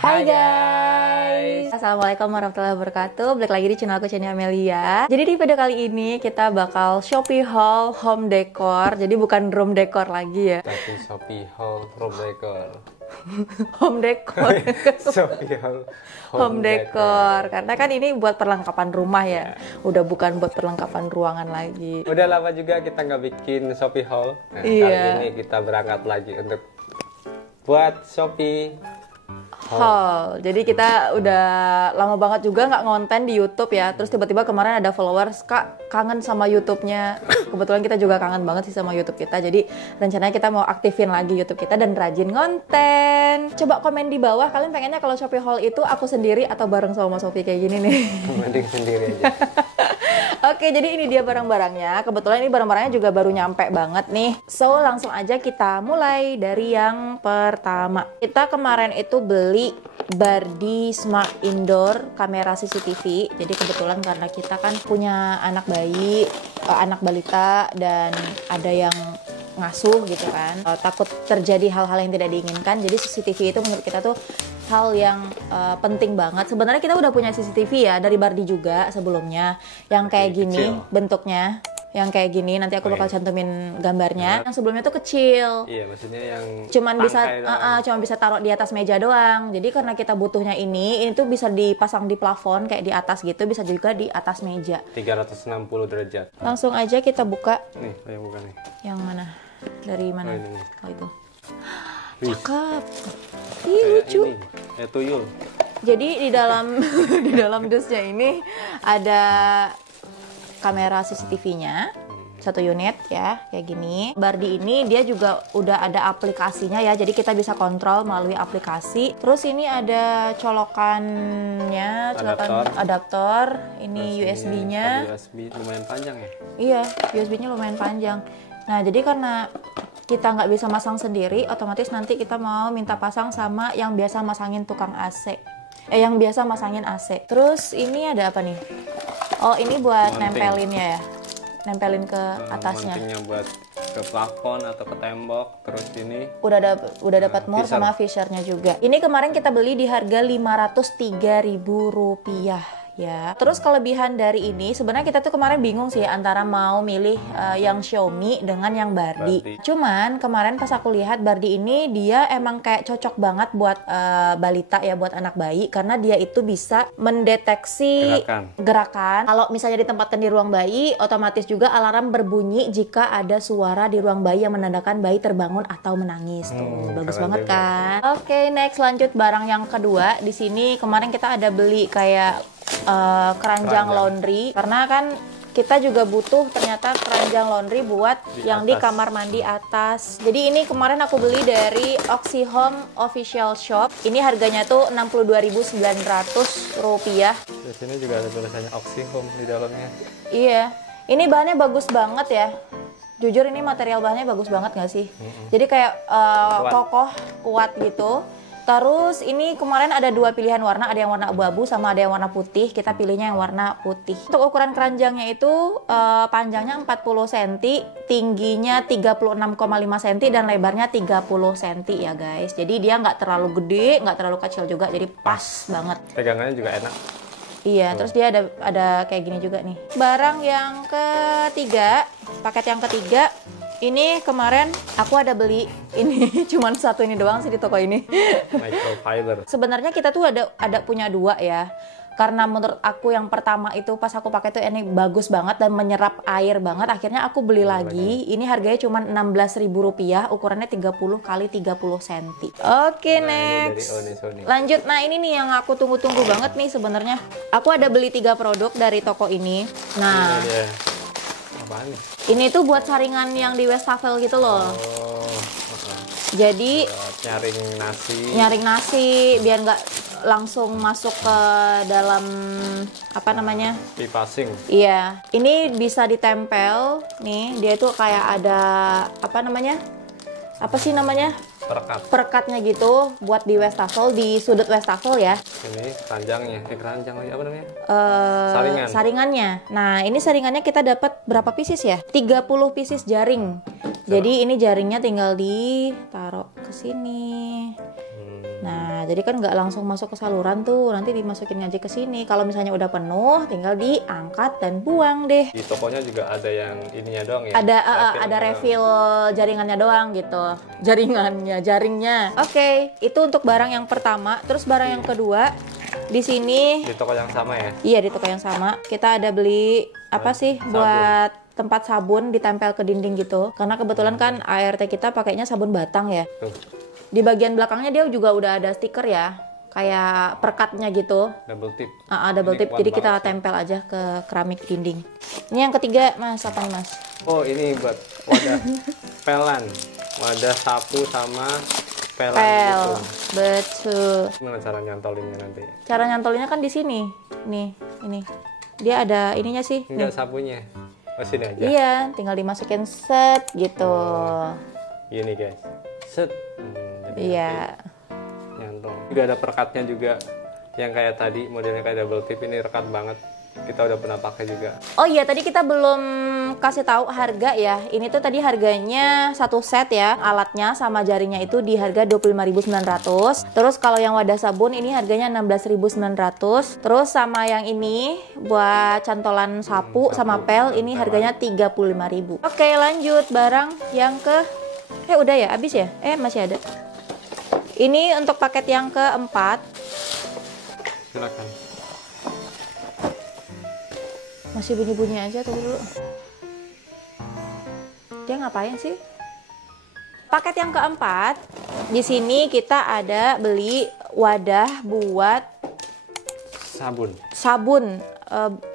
Hai guys, Assalamualaikum warahmatullahi wabarakatuh. Balik lagi di channelku, channel Amelia. Jadi di video kali ini kita bakal Shopee haul home decor. Jadi bukan room decor lagi ya, tapi Shopee haul room decor. Home decor. Shopee haul home decor. Karena kan ini buat perlengkapan rumah ya. Udah bukan buat perlengkapan ruangan lagi. Udah lama juga kita nggak bikin Shopee haul. Nah, Iya. Kali ini kita berangkat lagi untuk buat Shopee Haul. Jadi kita udah lama banget juga nggak ngonten di YouTube ya. Terus tiba-tiba kemarin ada followers, Kak, kangen sama YouTube-nya. Kebetulan kita juga kangen banget sih sama YouTube kita. Jadi rencananya kita mau aktifin lagi YouTube kita dan rajin ngonten. Coba komen di bawah, kalian pengennya kalau Shopee haul itu aku sendiri atau bareng sama Sophie kayak gini nih. mending sendiri aja. Oke, jadi ini dia barang-barangnya. Kebetulan ini barang-barangnya juga baru nyampe banget nih. So, langsung aja kita mulai dari yang pertama. Kita kemarin itu beli Bardi Smart Indoor kamera CCTV. Jadi kebetulan karena kita kan punya anak bayi, anak balita, dan ada yang ngasuh gitu kan. Takut terjadi hal-hal yang tidak diinginkan. Jadi CCTV itu menurut kita tuh hal yang penting banget. Sebenarnya kita udah punya CCTV ya dari Bardi juga sebelumnya, yang kayak gini kecil bentuknya, yang kayak gini. Nanti aku bakal cantumin gambarnya. Yang sebelumnya tuh kecil, Iya, maksudnya yang cuman bisa doang. cuma bisa taruh di atas meja doang. Jadi karena kita butuhnya ini tuh bisa dipasang di plafon kayak di atas gitu, bisa juga di atas meja. 360 derajat. Langsung aja kita buka. Nih, yang bukan nih. Yang mana? Dari mana? Oh, ini nih. Oh, itu. Wih, Cakep. Ih, kayak lucu. ini. Tuyul. Jadi di dalam di dalam dusnya ini ada kamera CCTV-nya. Satu unit ya, kayak gini. Bardi ini dia juga udah ada aplikasinya ya, jadi kita bisa kontrol melalui aplikasi. Terus ini ada colokannya, adaptor. Ini USB-nya. USB lumayan panjang ya. Iya, USB-nya lumayan panjang. Nah, jadi karena kita nggak bisa masang sendiri, otomatis nanti kita mau minta pasang sama yang biasa masangin tukang AC. Yang biasa masangin AC. Terus ini ada apa nih? Oh, ini buat nempelinnya ya. Nempelin ke atasnya. Mountingnya buat ke plafon atau ke tembok. Terus ini Udah dapat more sama fishernya juga. Ini kemarin kita beli di harga Rp503.000 ya. Terus kelebihan dari ini sebenarnya kita tuh kemarin bingung sih antara mau milih yang Xiaomi dengan yang Bardi. Cuman kemarin pas aku lihat Bardi ini dia emang kayak cocok banget buat balita ya, buat anak bayi, karena dia itu bisa mendeteksi gerakan. Kalau misalnya ditempatkan di ruang bayi, otomatis juga alarm berbunyi jika ada suara di ruang bayi yang menandakan bayi terbangun atau menangis. Tuh, bagus banget kan? Oke, next lanjut barang yang kedua. Di sini kemarin kita ada beli kayak keranjang laundry, karena kan kita juga butuh ternyata keranjang laundry buat yang di kamar mandi atas. Jadi ini kemarin aku beli dari Oxy Home Official Shop. Ini harganya tuh Rp62.900. di sini juga ada tulisannya Oxy Home di dalamnya. Iya, ini bahannya bagus banget ya. Jujur ini material bahannya bagus banget nggak sih? Jadi kayak kokoh, kuat gitu. Terus ini kemarin ada dua pilihan warna, ada yang warna abu-abu sama ada yang warna putih. Kita pilihnya yang warna putih. Untuk ukuran keranjangnya itu panjangnya 40 cm, tingginya 36,5 cm dan lebarnya 30 cm ya guys. Jadi dia nggak terlalu gede, nggak terlalu kecil juga, jadi pas banget. Pegangannya juga enak. Iya, terus dia ada kayak gini juga nih. Barang yang ketiga, paket yang ketiga. Ini kemarin aku ada beli ini cuman satu ini doang sih di toko ini. Microfiber. Sebenarnya kita tuh ada punya dua ya. Karena menurut aku yang pertama itu pas aku pakai tuh ini bagus banget dan menyerap air banget. Akhirnya aku beli lagi. Ini harganya cuma Rp16.000, ukurannya 30 x 30 cm. Oke, next. Lanjut. Nah, ini nih yang aku tunggu-tunggu banget nih sebenarnya. Aku ada beli 3 produk dari toko ini. Nah, ini tuh buat saringan yang di wastafel gitu loh. Jadi nyaring nasi biar nggak langsung masuk ke dalam apa namanya, pipa sink. Iya, ini bisa ditempel nih. Dia tuh kayak ada apa namanya, perekatnya gitu buat di wastafel, di sudut wastafel ya. Ini keranjangnya, keranjang lagi apa namanya? Saringannya. Nah, ini saringannya kita dapat berapa pieces ya? 30 pieces jaring. Jadi ini jaringnya tinggal ditaruh ke sini. Nah, Nah, jadi kan nggak langsung masuk ke saluran tuh, nanti dimasukin aja ke sini. Kalau misalnya udah penuh, tinggal diangkat dan buang deh. Di tokonya juga ada yang ininya doang ya? Ada refill jaringannya doang gitu. Jaringnya. Oke, itu untuk barang yang pertama. Terus barang yang kedua, di sini Di toko yang sama ya? iya, di toko yang sama. Kita ada beli apa sih buat tempat sabun ditempel ke dinding gitu. Karena kebetulan kan ART kita pakainya sabun batang ya. Tuh, Di bagian belakangnya dia juga udah ada stiker ya, kayak perkatnya gitu. double tip. Double Ini tip. kuat Jadi kita banget sih. tempel aja ke keramik dinding. Ini yang ketiga, Mas. Apa nih, Mas? Oh, ini buat wadah pelan. Wadah sapu sama pelan Pel. gitu. Betul. Gimana cara nyantolinnya nanti? Cara nyantolinnya kan di sini. Nih, ini. Dia ada ininya sih. Enggak sapunya. Oh, sini aja. Iya, tinggal dimasukin set gitu. Gini guys. Set. Jadi Iya. nanti nyantol. Juga ada perekatnya juga. Yang kayak tadi modelnya kayak double tip, ini rekat banget. Kita udah pernah pakai juga. Oh iya, tadi kita belum kasih tahu harga ya. Ini tuh tadi harganya satu set ya, alatnya sama jaringnya itu di harga 25.900. Terus kalau yang wadah sabun ini harganya 16.900. Terus sama yang ini buat cantolan sapu sama pel ini harganya 35.000. Oke, lanjut barang yang ke udah ya, habis ya? Masih ada. Ini untuk paket yang keempat. Silakan. Masih bunyi-bunyi aja, tunggu dulu. Dia ngapain sih? Paket yang keempat, di sini kita ada beli wadah buat Sabun. sabun.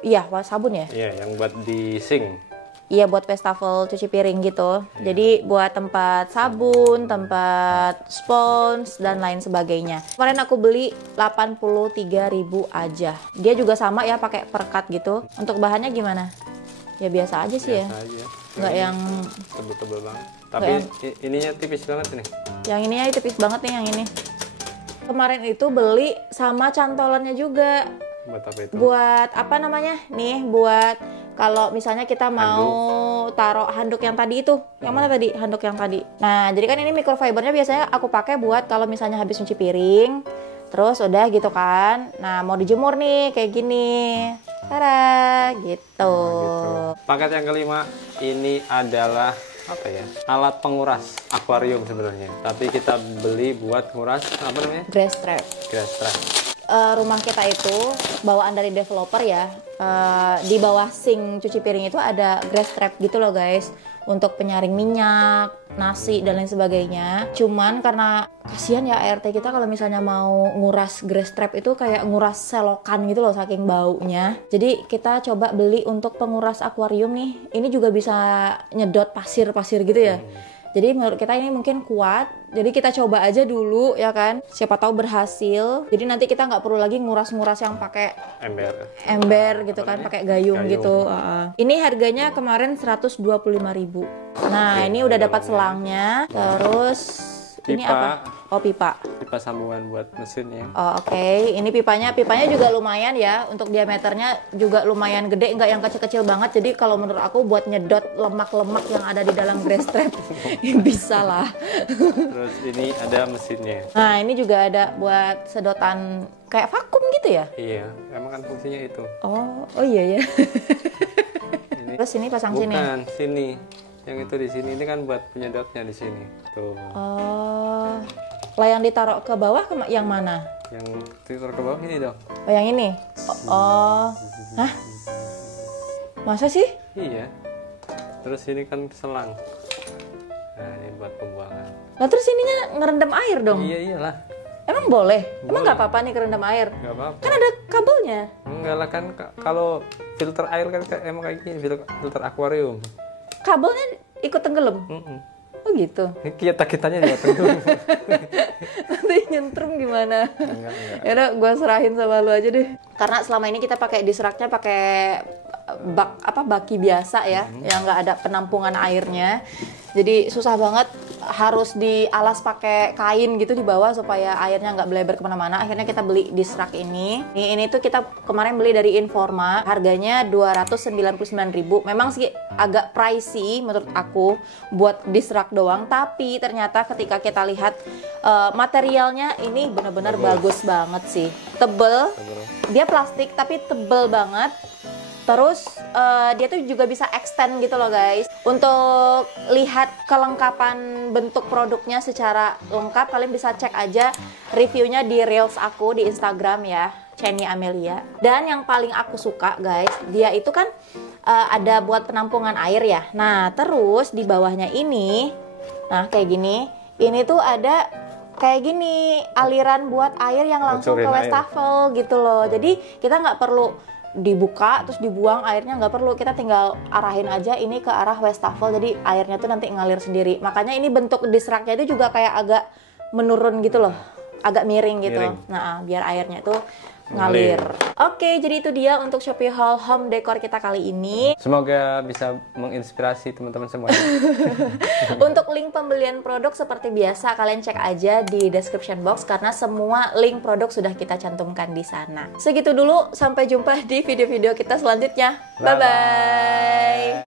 Iya, sabun ya? Iya, yang buat di sink. Iya, buat wastafel cuci piring gitu. Jadi buat tempat sabun, tempat spons, dan lain sebagainya. Kemarin aku beli 83.000 aja. Dia juga sama ya, pakai perekat gitu. Untuk bahannya gimana? Ya biasa aja sih ya. Biasa aja. Nggak yang tebel-tebel banget. Tapi ininya tipis banget nih. yang ininya tipis banget nih yang ini. Kemarin itu beli sama cantolannya juga. Buat apa itu? Buat apa namanya? Nih, buat kalau misalnya kita mau taruh handuk yang tadi itu. Yang mana tadi? Handuk yang tadi. Nah, jadi kan ini microfibernya biasanya aku pakai buat kalau misalnya habis cuci piring. Terus udah gitu kan. Nah, mau dijemur nih kayak gini. Tara, gitu. Paket yang kelima ini adalah apa ya? Alat penguras akuarium sebenarnya. Tapi kita beli buat nguras apa namanya? Grass trap. Grass trap. Rumah kita itu bawaan dari developer ya. Di bawah sink cuci piring itu ada grass trap gitu loh guys, untuk penyaring minyak, nasi dan lain sebagainya. Cuman karena kasihan ya ART kita kalau misalnya mau nguras grass trap itu kayak nguras selokan gitu loh saking baunya. Jadi kita coba beli untuk penguras akuarium nih. Ini juga bisa nyedot pasir-pasir gitu ya. Jadi menurut kita ini mungkin kuat. Jadi kita coba aja dulu ya kan. Siapa tahu berhasil. Jadi nanti kita nggak perlu lagi nguras-nguras yang pakai ember gitu kan, pakai gayung gitu. Ini harganya kemarin 125.000. Nah, ini udah dapat selangnya. Terus ini Pipa. apa? Oh, pipa. Pipa sambungan buat mesinnya. Oh, oke. Ini pipanya juga lumayan ya. Untuk diameternya juga lumayan gede, nggak yang kecil-kecil banget. Jadi kalau menurut aku buat nyedot lemak-lemak yang ada di dalam grass trap bisa lah. Terus ini ada mesinnya. Nah, ini juga ada buat sedotan kayak vakum gitu ya? Iya, emang kan fungsinya itu. Oh iya ya. Terus ini pasang sini. Bukan, sini. Yang itu di sini ini kan buat penyedotnya di sini. Tuh. Oh. Lah yang ditaruh ke bawah yang mana? Yang tidur ke bawah ini dong. Oh, yang ini. Oh. Hah? Masa sih? Iya. Terus ini kan selang. Nah, ini buat pembuangan. Nah, terus ininya ngerendam air dong. Iya, iyalah. Emang boleh? Emang nggak apa-apa nih kerendam air? Nggak apa-apa. Kan ada kabelnya. Enggak lah kan kalau filter air kan emang kayak gini, filter akuarium. Kabelnya ikut tenggelam. Oh gitu. Kitanya juga tenggelam. Nanti nyentrum gimana? Enggak. Yaudah, gue serahin sama lu aja deh. Karena selama ini kita pakai diseraknya pakai baki biasa ya, yang nggak ada penampungan airnya. Jadi susah banget harus dialas pakai kain gitu di bawah supaya airnya nggak belebar kemana-mana. Akhirnya kita beli dish rack ini. Ini tuh kita kemarin beli dari Informa, harganya 299.000. Memang sih agak pricey menurut aku buat dish rack doang, tapi ternyata ketika kita lihat materialnya ini benar-benar bagus banget sih. Tebel, dia plastik tapi tebel banget. Terus dia tuh juga bisa extend gitu loh guys. Untuk lihat kelengkapan bentuk produknya secara lengkap, kalian bisa cek aja reviewnya di Reels aku di Instagram ya, Chenny Amelia. Dan yang paling aku suka guys, dia itu kan ada buat penampungan air ya. Nah terus di bawahnya ini, nah kayak gini, ini tuh ada kayak gini aliran buat air yang langsung ke wastafel gitu loh. Jadi kita nggak perlu dibuka terus dibuang airnya, nggak perlu, kita tinggal arahin aja ini ke arah wastafel, jadi airnya tuh nanti ngalir sendiri. Makanya ini bentuk dish rack-nya itu juga kayak agak menurun gitu loh, agak miring gitu. Nah biar airnya tuh ngalir. Oke, jadi itu dia untuk Shopee haul home decor kita kali ini. Semoga bisa menginspirasi teman-teman semuanya. Untuk link pembelian produk seperti biasa kalian cek aja di description box karena semua link produk sudah kita cantumkan di sana. Segitu dulu, sampai jumpa di video-video kita selanjutnya. Bye bye.